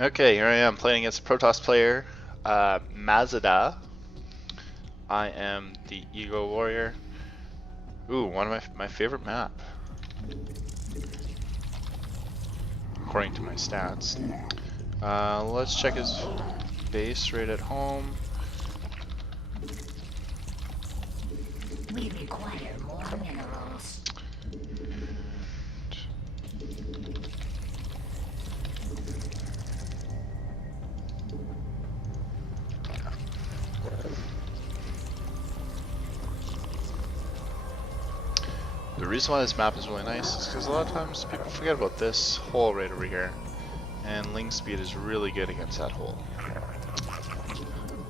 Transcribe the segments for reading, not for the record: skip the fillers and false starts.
Okay, here I am playing against a Protoss player, Mazada. I am the Ego Warrior. Ooh, one of my favorite map, according to my stats. Let's check his base right at home. We require more minerals. The reason why this map is really nice is because a lot of times people forget about this hole right over here, and link speed is really good against that hole.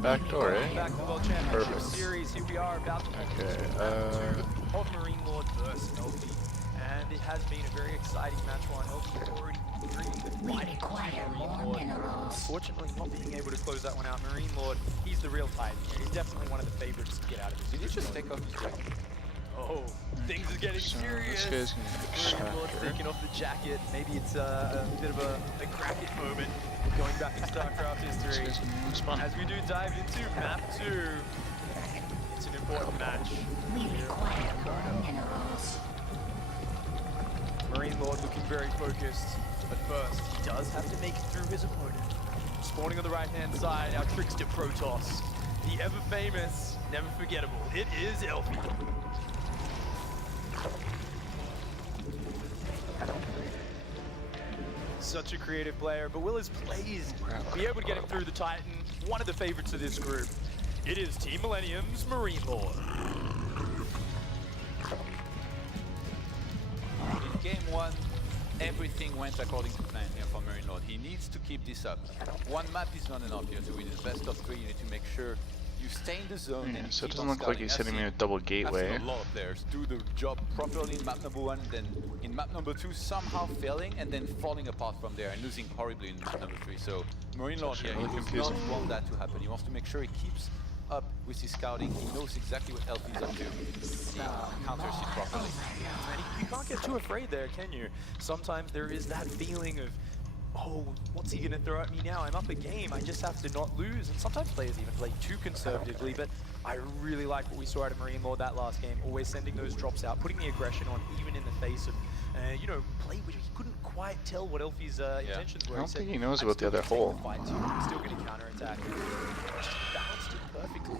Back door, eh? Back to the World Championship Perfect. Series. Here we are about to Okay, of Marine Lord versus Elfie. And it has been a very exciting match one. Elfie already We require more minerals. Unfortunately, not being able to close that one out. Marine Lord, he's the real Titan here. He's definitely one of the favorites to get out of this. Did you just take off his jacket? Oh, things are getting so serious. this guy's gonna get Marine Lord shot here. taking off the jacket. Maybe it's a bit of a Kraken moment going back in StarCraft This history. guy's gonna spawn. As we do dive into map 2, it's an important match. We require more minerals. Marine Lord looking very focused, but first he does have to make it through his opponent. Spawning on the right-hand side, our trickster Protoss, the ever-famous, never-forgettable. It is Elfie. Such a creative player, but will his plays be able to get him through the Titan? One of the favorites of this group. It is Team Millennium's Marine Lord. In game one, everything went according to plan here for Marine Lord. He needs to keep this up. One map is not enough here to win. It's best of 3. You need to make sure you stay in the zone and So it keep doesn't on look like scouting. he's hitting me with double I've gateway. seen a lot of players do the job properly in map number 1, then in map number 2 somehow failing and then falling apart from there and losing horribly in map number 3. So Marine Lord here, he really does confusing. not want that to happen. He wants to make sure he keeps up with his scouting. He knows exactly what Elfie is up to. He counters it properly. And you can't get too afraid there, can you? Sometimes there is that feeling of, oh, what's he gonna throw at me now? I'm up a game, I just have to not lose. And sometimes players even play too conservatively, but I really like what we saw out of Marine Lord that last game, always sending those drops out, putting the aggression on, even in the face of, you know, play which he couldn't quite tell what Elfie's intentions were. I don't said, think he knows "I'm about the still other gonna hole." take the fight too. I'm still gonna counterattack. Just balanced it perfectly.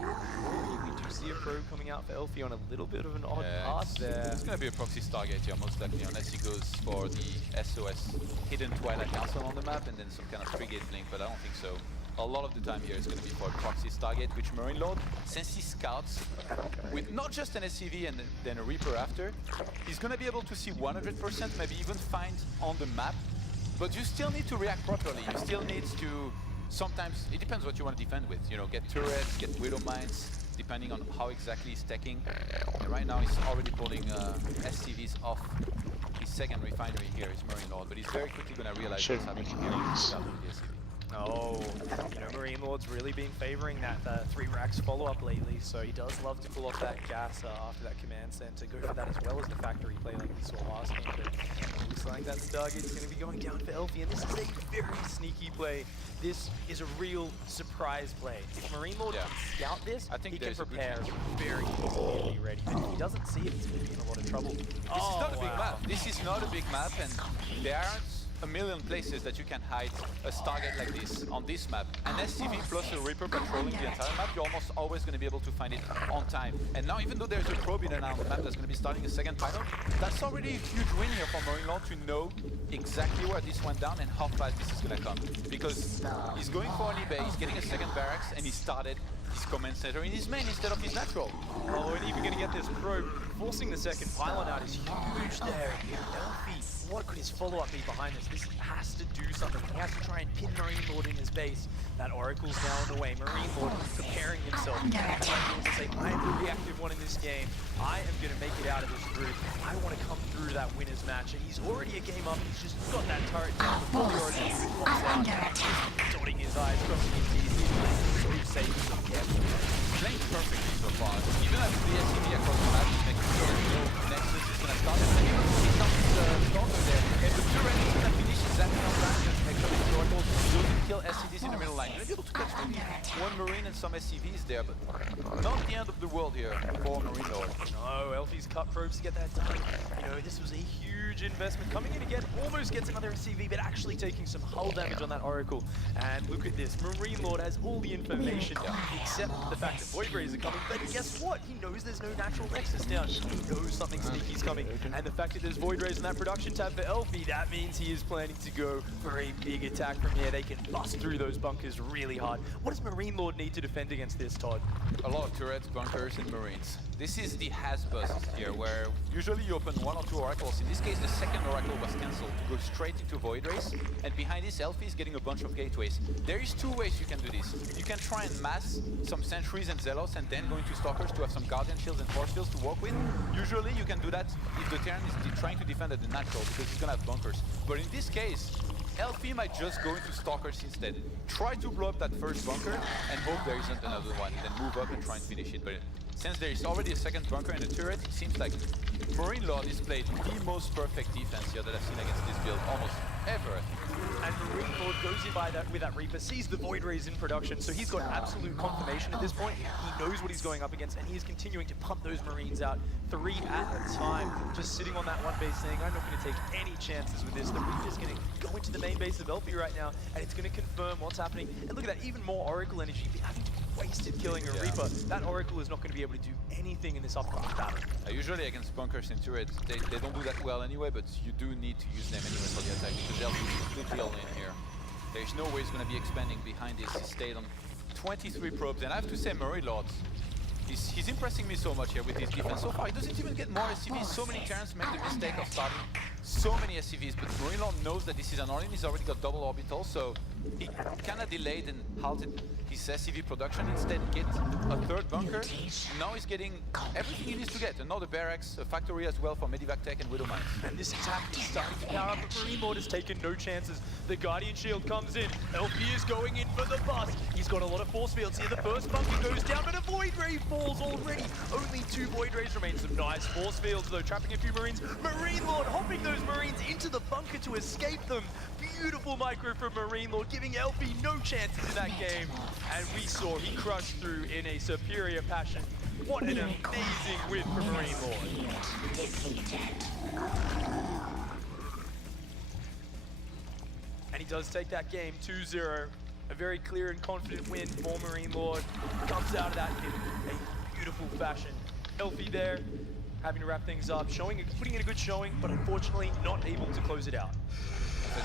We do see a probe coming out for Elfie on a little bit of an odd path there. It's gonna be a proxy Stargate here, most likely, unless he goes for the SOS hidden Twilight Council on the map and then some kind of 3-gate blink, but I don't think so. A lot of the time here is going to be for a proxy Stargate, which Marine Lord, since he scouts with not just an SCV and then a Reaper after, he's going to be able to see 100%, maybe even find on the map, but you still need to react properly. You still need to, sometimes, it depends what you want to defend with, you know, get turrets, get Widow Mines, depending on how exactly he's stacking. And right now he's already pulling SCVs off his second refinery here, is Marine Lord, but he's very quickly going to realize what's happening here. Oh, you know, Marine Lord's really been favoring that 3 racks follow-up lately, so he does love to pull off that gas after that command center, go for that as well as the factory play like we saw last game, but it looks like that Stargate's going to be going down for Elfie, and this is a very sneaky play. This is a real surprise play. If Marine Lord can scout this, I think he can there's a good prepare chance. very easily and be ready, but if he doesn't see it, he's going to be in a lot of trouble. This is not a big map. This is not a big map, and there aren't a million places that you can hide a Stargate like this on this map. An SCV plus a Reaper patrolling the entire map, you're almost always going to be able to find it on time. And now, even though there's a probe in and out of the map that's going to be starting a second final, that's already a huge win here for Marine Lord to know exactly where this went down and how fast this is going to come. Because he's going for an eBay, he's getting a second barracks, and he started his command center in his main instead of his natural. Oh, and even going to get this probe, forcing the second pylon out is huge there. Elfie, what could his follow-up be behind this? This has to do something. He has to try and pin Marine Lord in his base. That Oracle's now on the way. Marine Lord preparing himself. To say, I am the reactive one in this game. I am going to make it out of this group. I want to come through that winner's match. And he's already a game up. He's just got that turret down before the Oracle even pops out. Dotting his eyes, crossing his T's. He's safe, so careful. Playing perfectly so far. Even after the SCV across the map, he's making sure that no Nexus is going to start. And even if he comes stronger there, and the turret is going to finish exactly on time, just make sure the Oracle doesn't still SCVs in the middle line. You're able to catch maybe one Marine and some SCVs there, but not the end of the world here for Marine Lord. No, Elfie's cut probes to get that done. You know, this was a huge investment. Coming in again, almost gets another SCV, but actually taking some hull damage on that Oracle. And look at this, Marine Lord has all the information, except the fact that Void Rays are coming. But guess what? He knows there's no natural Nexus down. He knows something sneaky's coming. And the fact that there's Void Rays on that production tab for Elfie, that means he is planning to go for a big attack from here. They can bust through those bunkers really hard. What does Marine Lord need to defend against this, Todd? A lot of turrets, bunkers, and Marines. This is the has bus here, where usually you open one or two oracles. In this case, the second oracle was cancelled to go straight into Void Race, and behind this, Elfie is getting a bunch of gateways. There is two ways you can do this. You can try and mass some sentries and zealots, and then go into stalkers to have some guardian shields and force fields to work with. Usually, you can do that if the Terran is trying to defend at the natural, because he's gonna have bunkers. But in this case, Elfie might just go into stalkers instead. Try to blow up that first bunker and hope there isn't another one, and then move up and try and finish it. But since there is already a second bunker and a turret, it seems like Marine Lord is played the most perfect defense here that I've seen against this build almost ever. And Marine Lord goes in by that with that Reaper, sees the Void Rays in production, so he's got absolute confirmation at this point. He knows what he's going up against, and he is continuing to pump those Marines out 3 at a time, just sitting on that one base saying, I'm not going to take any chances with this. The Reaper's going to go into the main base of Elfie right now, and it's going to confirm what's happening. And look at that, even more Oracle energy, having to be wasted killing a Reaper. That Oracle is not going to be able to do anything in this upcoming battle. Usually against bunkers and turrets, they don't do that well anyway, but you do need to use them anyway for the attack, because Elfie is completely all in here. There's no way he's going to be expanding behind this. He stayed on 23 probes, and I have to say, Marine Lord, he's impressing me so much here with his defense. So far, he doesn't even get more SCVs. So many Terrans make the mistake of starting so many SCVs, but Marine Lord knows that this is an Orlin. He's already got double orbital, so he kind of delayed and halted his SCV production, instead get a third bunker. Now he's getting everything he needs to get. Another barracks, a factory as well for Medivac Tech and Widow Mines. And this attack is starting to power up, but Marine Lord has taken no chances. The Guardian Shield comes in. Elfie is going in for the bust. He's got a lot of force fields here. The first bunker goes down, but a Void Ray falls already. Only 2 Void Rays remain. Some nice force fields, though, trapping a few Marines. Marine Lord hopping those Marines into the bunker to escape them. Beautiful micro from Marine Lord, giving Elfie no chances in that game. And we saw he crushed through in a superior passion. What an amazing win for Marine Lord. And he does take that game 2-0. A very clear and confident win for Marine Lord. Comes out of that in a beautiful fashion. Elfie there, having to wrap things up, putting in a good showing, but unfortunately not able to close it out.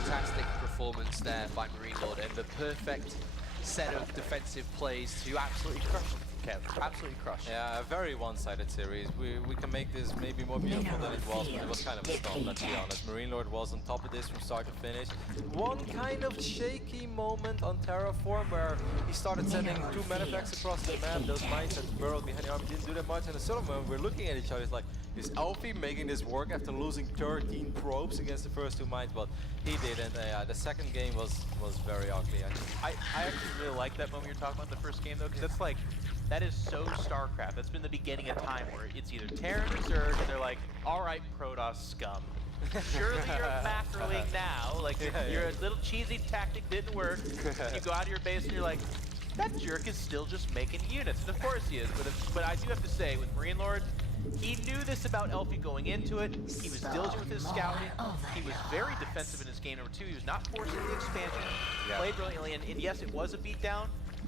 Fantastic performance there by Marine Lord, and the perfect set of defensive plays to absolutely crush them. Kev, absolutely crushed. Yeah, a very one-sided series. We can make this maybe more beautiful than it was, but it was kind of a storm, let's be honest. Marine Lord was on top of this from start to finish. One kind of shaky moment on Terraform where he started sending 2 Medivacs across the map. Those mines that burrowed behind the army didn't do that much, and a sort of moment we're looking at each other, it's like, is Elfie making this work after losing 13 probes against the first 2 mines? But he didn't. The second game was very ugly, actually. I actually really like that moment you're talking about, the first game, though, because that's like, that is so StarCraft. That's been the beginning of time where it's either Terran or Zerg, and they're like, all right, Protoss scum. Surely you're macroing now. Like, your little cheesy tactic didn't work. You go out of your base and you're like, that jerk is still just making units. And of course he is. But I do have to say, with Marine Lord, he knew this about Elfie going into it. He was diligent with his scouting. He was very defensive in his game number 2. He was not forcing the expansion. Played brilliantly, and yes, it was a beatdown,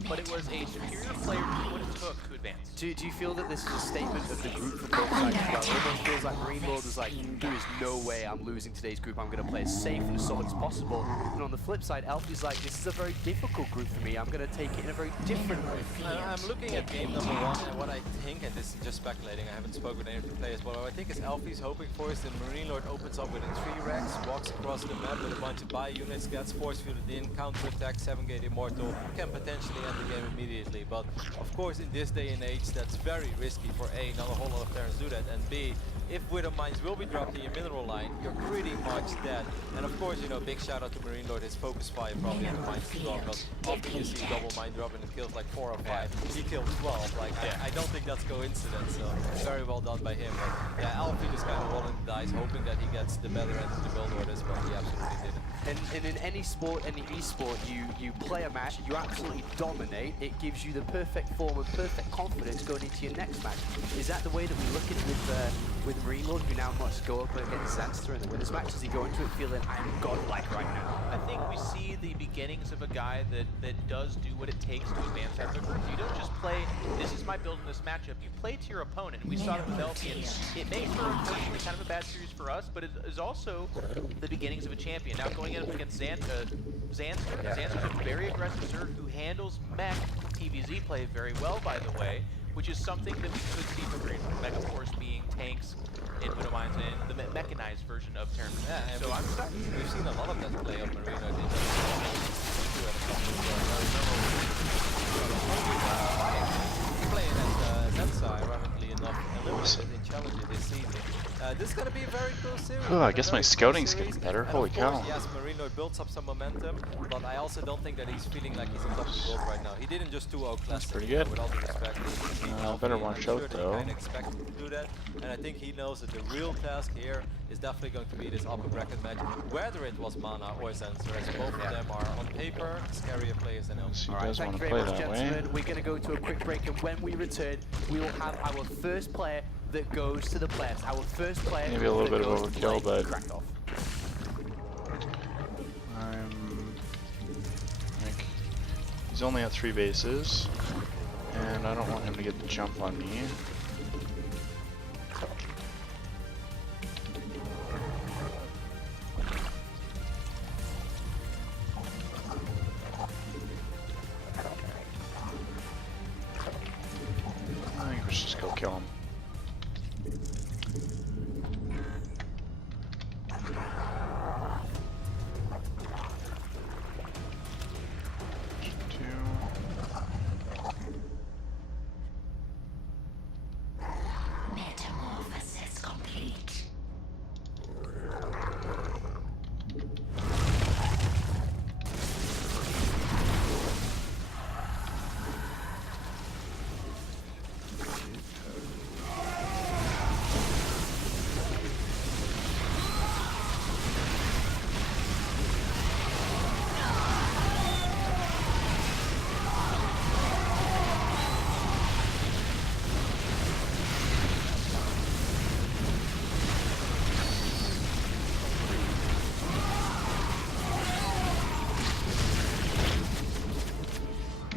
but it was a superior player to what it took to advance. Do you feel that this is a statement of the group from both sides as well? It almost feels like Marine Lord was like, there is no way I'm losing today's group. I'm going to play as safe and as solid as possible. And on the flip side, Elfie's like, this is a very difficult group for me. I'm going to take it in a very different way. I'm looking at game number 1, and what I think, and this is just speculating, I haven't spoken with any of the players, but what I think is Elfie's hoping for is that Marine Lord opens up within 3 racks, walks across the map with a bunch of buy units, gets force fielded in, counter-attack, 7-gate Immortal, can potentially end the game immediately. But of course, in this day and age, that's very risky for A, not a whole lot of Terrans do that, and B, if Widow Mines will be dropped in your mineral line, you're pretty much dead. And of course, you know, big shout out to Marine Lord, his focus fire probably in the mines as well, because often you see double mine drop and it kills like 4 or 5. He killed 12, like, I don't think that's coincidence, so very well done by him. But yeah, Elfie just kind of rolling the dice, hoping that he gets the better end of the build orders, but he absolutely didn't. And in any sport, any e-sport, you play a match, you absolutely dominate. It gives you the perfect form and perfect confidence going into your next match. Is that the way that we look at it with Marine Lord, who now must go up against Zanster in the winners match? Does he go into it feeling, I'm godlike right now? I think we see the beginnings of a guy that does do what it takes to advance as a group. You don't just play, this is my build in this matchup. You play to your opponent, and we saw that with Elfie. And it made for, unfortunately, kind of a bad series for us, but it is also the beginnings of a champion. Now going up against Zanster. Zanster's a very aggressive Zerg who handles mech TVZ play very well, by the way, which is something that we could see from Green Mega Force being tanks in Widowmines and the mechanized version of Terran. Yeah, So I'm excited. we've seen a lot of that play of Marino. Playing as Zensa, ironically enough, eliminated in Challenger this season. This is going to be a very cool series. Oh, I guess my Very cool scouting's series. getting better. And Holy of course, cow. yes, Marino builds up some momentum, but I also don't think that he's feeling like he's on top of the world right now. He didn't just 2-0 Classic. pretty good. With all due respect. Better watch out, though. I expect him to do that, and I think he knows that the real task here is definitely going to be this upper bracket match, whether it was Mana or Zenser, as both of them are on paper scarier players than Elf. He All right, does thank want you to very play much, that way. gentlemen. We're going to go to a quick break, and when we return, we will have our first player that goes to the playoffs. Our first player. Maybe a little that bit of goes to overkill, play but Krakow. He's only at 3 bases, and I don't want him to get the jump on me. I think we should just go kill him. Metamorphosis complete.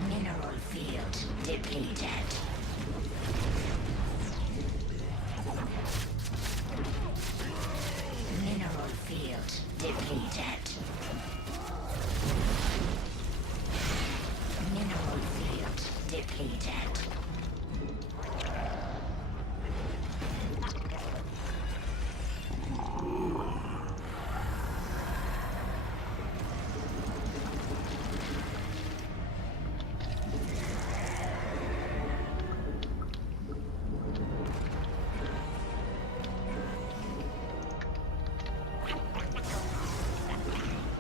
Mineral field depleted. Mineral field depleted. Mineral field depleted.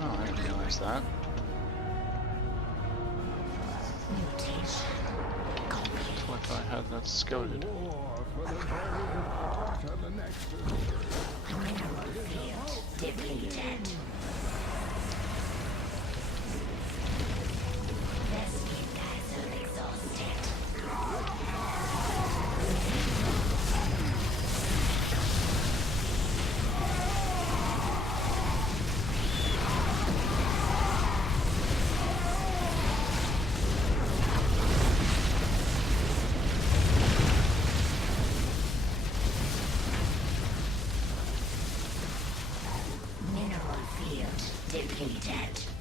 Oh, I didn't realize that. Mutation complete. What if I had that scouted? Mineral field depleted. Rescue guys are exhausted. Mineral field depleted.